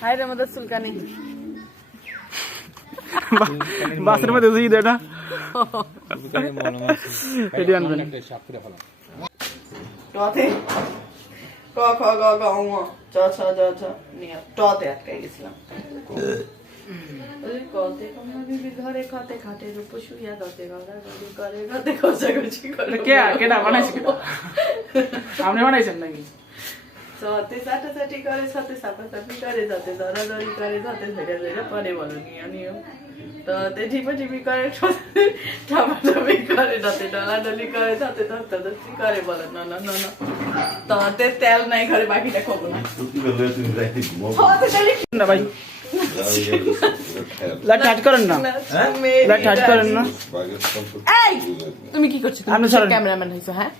High রে আমাদের চুলকানি বাসের মধ্যে দেয় এটা এটি আনবেন টতে ক খ গ গ ঙ চ ছ জ ছ নিয়ে টতে আটকে গেছিলাম ওই কতে কমা বিবি ঘরে খাতে খাটে রূপ শুইয়া দতে গলা গলি করে গতে খোঁজাখুঁজি করে কে কেটা বানাইছে কেটা আপনি বানাইছেন নাকি সতে সাটা সাটি করে সাথে সাপা সাপি করে যাতে দরাদরি করে যাতে ধরে ধরে পরে বলো নিয়ে নিও তো তে টিপা টিপি করে টাপাটাপি করে যাতে ডলাডলি করে যাতে ধস্তাধস্তি করে বলো না না না না তোমাতে তেল নাই ঘরে বাকিটা খাবো না হতে তাহলে না ভাই লাইট হাট করেন না লাইট হাট করেন না এই তুমি কি করছো আমি তুমি ছাড়েন। ক্যামেরাম্যান হইছো হ্যাঁ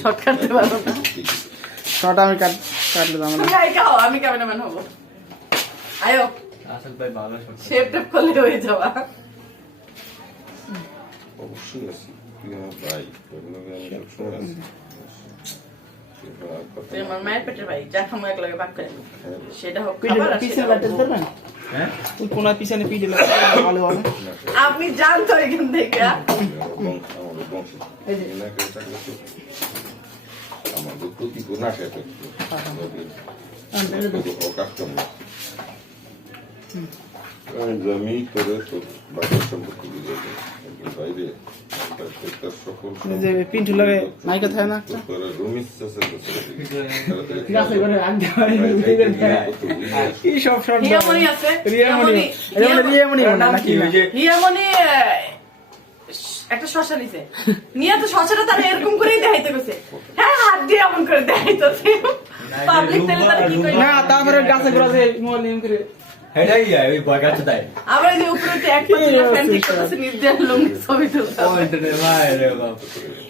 শর্ট কাটতে পারো না শর্ট আমি কাট কাটলে তুমি আইকা আমি ক্যামেরাম্যান হব। আয়ো। আসল ভাই ভালো শট শেপ টেপ করলে হয়ে যাওয়া। অবশ্যই আছি। ভাই? আমার মায়ের পেটের ভাই যা খামো এক লগে ভাগ করে সেটা হোক। পিছনে পিছনে ধরবেন? হ্যাঁ? পিছনে পিঠে ভালো ভালো আপনি জানতো এখান থেকে। করতে আমাদের প্রতি গুণ আসে কাস্টম আমি করে তোর বাচ্চার সম্পর্কে একজন বাইরে পিন্টু লাগে নায়িকা থাকে না সব সব আছে রিয়ামণি নাকি একটা শশা নিছে নিয়ে তো শশাটা তারা এরকম করেই দেখাইতে গেছে হ্যাঁ হাত দিয়ে এমন করে দেখাইতেছে পাবলিক তাহলে তারা কি কইলো না তারপরে গাছে ঘোরাছে মোবাইল নিয়ম করে হেডাই যায় ওই বয়কাছে তাই। আবার যে উপরে যে এক পাতিলা ফ্যান করতেছে নিজ দিয়ে লুঙ্গি ছবি তুলতে ও ইন্টারনেট ভাই রে বাপ।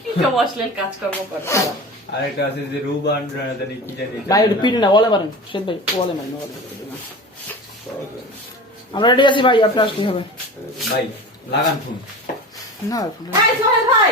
কি সব অশ্লীল কাজকর্ম করে। আরেকটা আছে যে রুবান জানি কি জানি। ভাই পিটে না বলে পারেন। সেদ ভাই বলে মারি বলে আমরা রেডি আছি ভাই আপনার কি হবে। ভাই লাগান ফোন না ভাই সোহেল ভাই!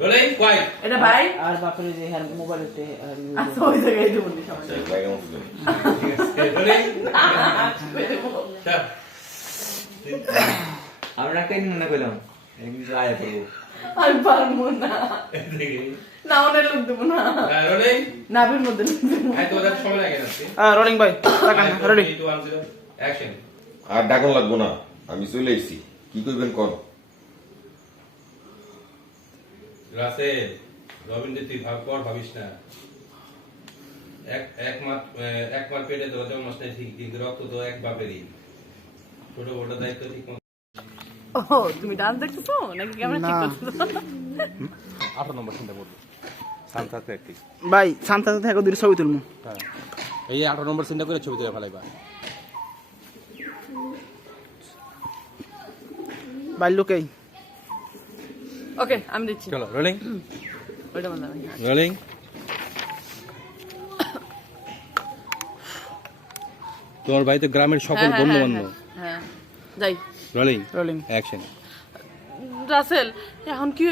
রোলিং কোয়াইট এটা ভাই? আর বাপরে যে হ্যাঁ মোবাইলেতে আচ্ছা ওই জায়গায় দেবো নি সবাই রোলিং আমরা কেন মনে করলাম? একদিন তো আমি পারব না। না অনেক লোক দেবো না। রোলিং নাভির মধ্যে সময় লাগে না রোলিং ভাই অ্যাকশন আর ডাকন লাগবো না আমি চলে এসেছি। কি করবেন কর রাসেল রবীন্দ্র তুই ভাব কর ভাবিস না। এক এক মাস এক পেটে তো ঠিক রক্ত তো এক বাপেরই ছোট বড় দায়িত্ব ঠিক মতো। ও তুমি ডান্স দেখতেছো? নাকি ক্যামেরা ঠিক আঠারো নম্বর চিন্তা করব শান্তাতে একটি। ভাই থেকে দূরে ছবি তুলবো হ্যাঁ। এই আঠারো নম্বর চিন্তা করে ছবি তুলে ফেলাইবা। ভাই লোকেই ওকে আমি দিচ্ছি চলো রোলিং ওইটা বন্ধ রোলিং তোমার বাড়িতে গ্রামের সকল হ্যাঁ, হ্যাঁ, বন্ধু হ্যাঁ, বান্ধব হ্যাঁ যাই। রোলিং রোলিং অ্যাকশন রাসেল এখন কি?